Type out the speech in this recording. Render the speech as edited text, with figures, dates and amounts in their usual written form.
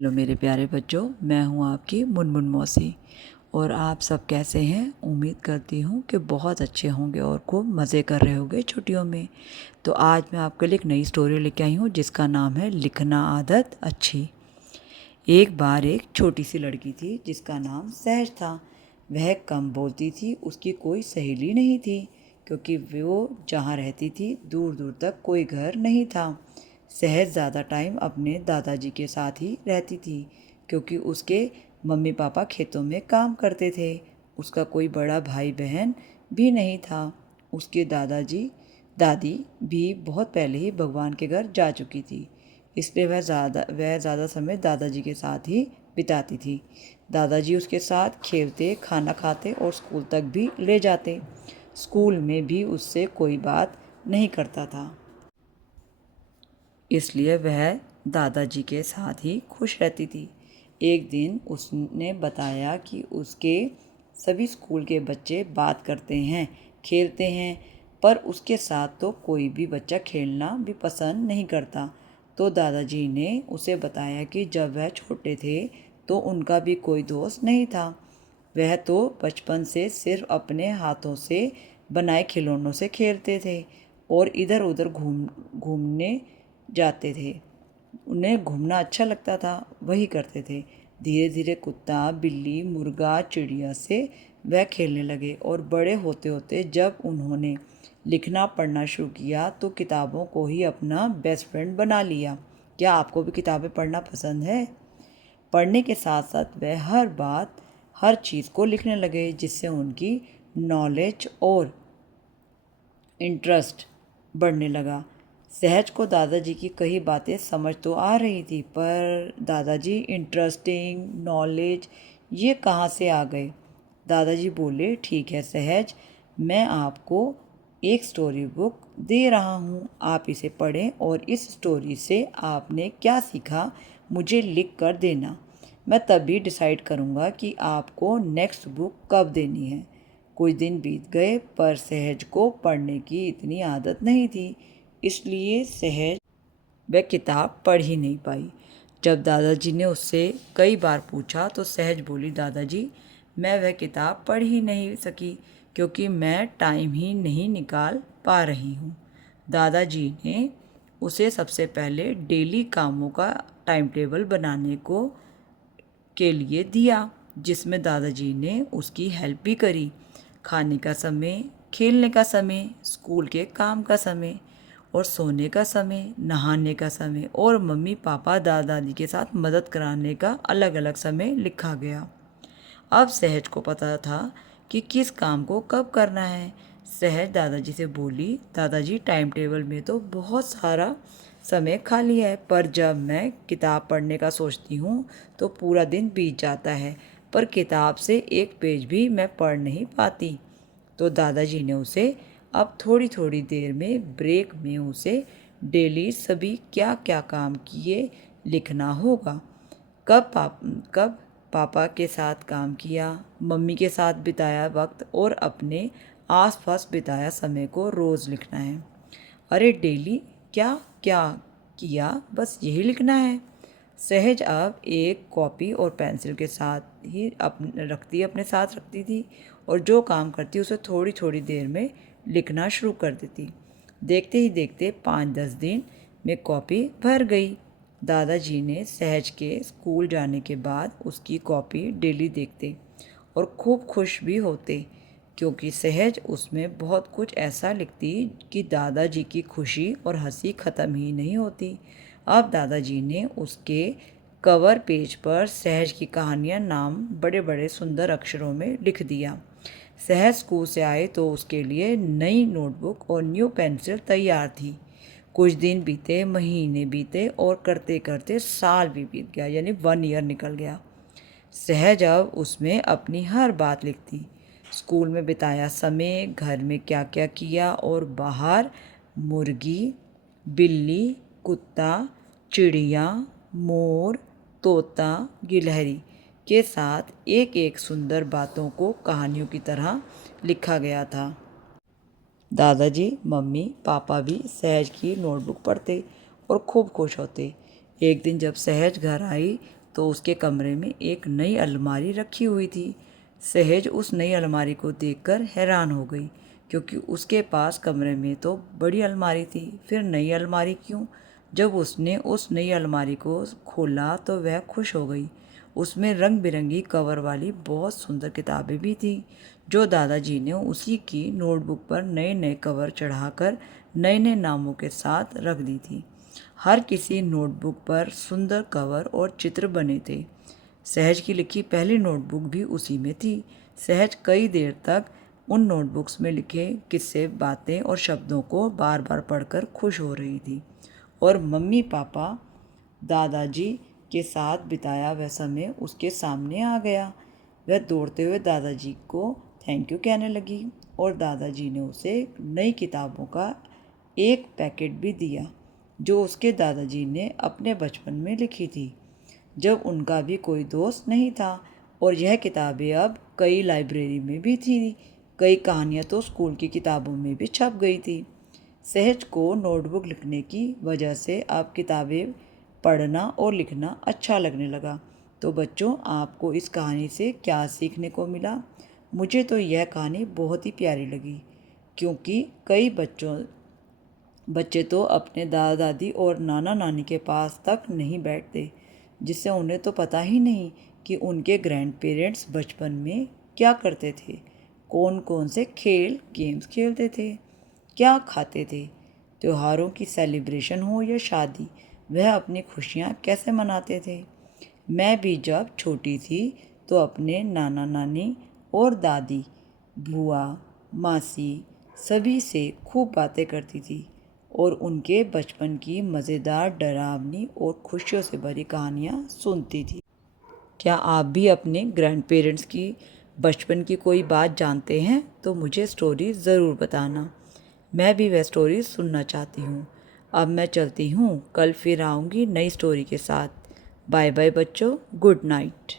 Hello मेरे प्यारे बच्चों, मैं हूं आपकी मुनमुन मौसी। और आप सब कैसे हैं? उम्मीद करती हूं कि बहुत अच्छे होंगे और खूब मज़े कर रहे होंगे छुट्टियों में। तो आज मैं आपके लिए एक नई स्टोरी लेके आई हूं जिसका नाम है लिखना आदत अच्छी। एक बार एक छोटी सी लड़की थी जिसका नाम सहज था। वह कम बोलती थी, उसकी कोई सहेली नहीं थी क्योंकि वो जहाँ रहती थी दूर दूर तक कोई घर नहीं था। सहज ज़्यादा टाइम अपने दादाजी के साथ ही रहती थी क्योंकि उसके मम्मी पापा खेतों में काम करते थे। उसका कोई बड़ा भाई बहन भी नहीं था। उसके दादाजी दादी भी बहुत पहले ही भगवान के घर जा चुकी थी, इसलिए वह ज़्यादा समय दादाजी के साथ ही बिताती थी। दादाजी उसके साथ खेलते, खाना खाते और स्कूल तक भी ले जाते। स्कूल में भी उससे कोई बात नहीं करता था, इसलिए वह दादाजी के साथ ही खुश रहती थी। एक दिन उसने बताया कि उसके सभी स्कूल के बच्चे बात करते हैं, खेलते हैं, पर उसके साथ तो कोई भी बच्चा खेलना भी पसंद नहीं करता। तो दादाजी ने उसे बताया कि जब वह छोटे थे तो उनका भी कोई दोस्त नहीं था। वह तो बचपन से सिर्फ अपने हाथों से बनाए खिलौनों से खेलते थे और इधर उधर घूमने जाते थे। उन्हें घूमना अच्छा लगता था, वही करते थे। धीरे धीरे कुत्ता, बिल्ली, मुर्गा, चिड़िया से वह खेलने लगे और बड़े होते होते जब उन्होंने लिखना पढ़ना शुरू किया तो किताबों को ही अपना बेस्ट फ्रेंड बना लिया। क्या आपको भी किताबें पढ़ना पसंद है? पढ़ने के साथ साथ वह हर बात, हर चीज़ को लिखने लगे जिससे उनकी नॉलेज और इंटरेस्ट बढ़ने लगा। सहज को दादाजी की कई बातें समझ तो आ रही थी, पर दादाजी इंटरेस्टिंग, नॉलेज, ये कहाँ से आ गए? दादाजी बोले, ठीक है सहज, मैं आपको एक स्टोरी बुक दे रहा हूँ, आप इसे पढ़ें और इस स्टोरी से आपने क्या सीखा मुझे लिख कर देना। मैं तभी डिसाइड करूँगा कि आपको नेक्स्ट बुक कब देनी है। कुछ दिन बीत गए पर सहज को पढ़ने की इतनी आदत नहीं थी, इसलिए सहज वह किताब पढ़ ही नहीं पाई। जब दादाजी ने उससे कई बार पूछा तो सहज बोली, दादाजी मैं वह किताब पढ़ ही नहीं सकी क्योंकि मैं टाइम ही नहीं निकाल पा रही हूँ। दादाजी ने उसे सबसे पहले डेली कामों का टाइम टेबल बनाने को के लिए दिया, जिसमें दादाजी ने उसकी हेल्प भी करी। खाने का समय, खेलने का समय, स्कूल के काम का समय और सोने का समय, नहाने का समय और मम्मी पापा दादा दादी के साथ मदद कराने का अलग अलग समय लिखा गया। अब सहज को पता था कि किस काम को कब करना है। सहज दादाजी से बोली, दादाजी टाइम टेबल में तो बहुत सारा समय खाली है, पर जब मैं किताब पढ़ने का सोचती हूँ तो पूरा दिन बीत जाता है, पर किताब से एक पेज भी मैं पढ़ नहीं पाती। तो दादाजी ने उसे अब थोड़ी थोड़ी देर में ब्रेक में उसे डेली सभी क्या क्या काम किए लिखना होगा। कब पापा के साथ काम किया, मम्मी के साथ बिताया वक्त और अपने आसपास बिताया समय को रोज़ लिखना है। अरे डेली क्या क्या किया, बस यही लिखना है। सहज अब एक कॉपी और पेंसिल के साथ ही अपने साथ रखती थी और जो काम करती उसे थोड़ी थोड़ी देर में लिखना शुरू कर देती। देखते ही देखते 5-10 दिन में कॉपी भर गई। दादाजी ने सहज के स्कूल जाने के बाद उसकी कॉपी डेली देखते और खूब खुश भी होते क्योंकि सहज उसमें बहुत कुछ ऐसा लिखती कि दादाजी की खुशी और हंसी ख़त्म ही नहीं होती। अब दादाजी ने उसके कवर पेज पर सहज की कहानियाँ नाम बड़े बड़े सुंदर अक्षरों में लिख दिया। सहज स्कूल से आए तो उसके लिए नई नोटबुक और न्यू पेंसिल तैयार थी। कुछ दिन बीते, महीने बीते और करते करते साल भी बीत गया, यानी 1 ईयर निकल गया। सहज अब उसमें अपनी हर बात लिखती, स्कूल में बिताया समय, घर में क्या क्या किया और बाहर मुर्गी, बिल्ली, कुत्ता, चिड़िया, मोर, तोता, गिलहरी के साथ एक एक सुंदर बातों को कहानियों की तरह लिखा गया था। दादाजी, मम्मी, पापा भी सहज की नोटबुक पढ़ते और खूब खुश होते। एक दिन जब सहज घर आई तो उसके कमरे में एक नई अलमारी रखी हुई थी। सहज उस नई अलमारी को देखकर हैरान हो गई, क्योंकि उसके पास कमरे में तो बड़ी अलमारी थी, फिर नई अलमारी क्यों? जब उसने उस नई अलमारी को खोला तो वह खुश हो गई। उसमें रंग बिरंगी कवर वाली बहुत सुंदर किताबें भी थीं, जो दादाजी ने उसी की नोटबुक पर नए नए कवर चढ़ाकर नए नए नामों के साथ रख दी थी। हर किसी नोटबुक पर सुंदर कवर और चित्र बने थे। सहज की लिखी पहली नोटबुक भी उसी में थी। सहज कई देर तक उन नोटबुक्स में लिखे किस्से, बातें और शब्दों को बार बार पढ़कर खुश हो रही थी। और मम्मी पापा दादाजी के साथ बिताया वह समय उसके सामने आ गया। वह दौड़ते हुए दादाजी को थैंक यू कहने लगी और दादाजी ने उसे नई किताबों का एक पैकेट भी दिया, जो उसके दादाजी ने अपने बचपन में लिखी थी, जब उनका भी कोई दोस्त नहीं था। और यह किताबें अब कई लाइब्रेरी में भी थी। कई कहानियाँ तो स्कूल की किताबों में भी छप गई थी। सहज को नोटबुक लिखने की वजह से अब किताबें पढ़ना और लिखना अच्छा लगने लगा। तो बच्चों, आपको इस कहानी से क्या सीखने को मिला? मुझे तो यह कहानी बहुत ही प्यारी लगी, क्योंकि कई बच्चे तो अपने दादा दादी और नाना नानी के पास तक नहीं बैठते, जिससे उन्हें तो पता ही नहीं कि उनके ग्रैंड पेरेंट्स बचपन में क्या करते थे, कौन कौन से गेम्स खेलते थे, क्या खाते थे, त्योहारों की सेलिब्रेशन हो या शादी, वह अपनी खुशियाँ कैसे मनाते थे। मैं भी जब छोटी थी तो अपने नाना नानी और दादी, बुआ, मासी सभी से खूब बातें करती थी और उनके बचपन की मज़ेदार, डरावनी और खुशियों से भरी कहानियाँ सुनती थी। क्या आप भी अपने ग्रैंड पेरेंट्स की बचपन की कोई बात जानते हैं? तो मुझे स्टोरी ज़रूर बताना। मैं भी वह स्टोरी सुनना चाहती हूँ। अब मैं चलती हूँ, कल फिर आऊँगी नई स्टोरी के साथ। बाय बाय बच्चों, गुड नाइट।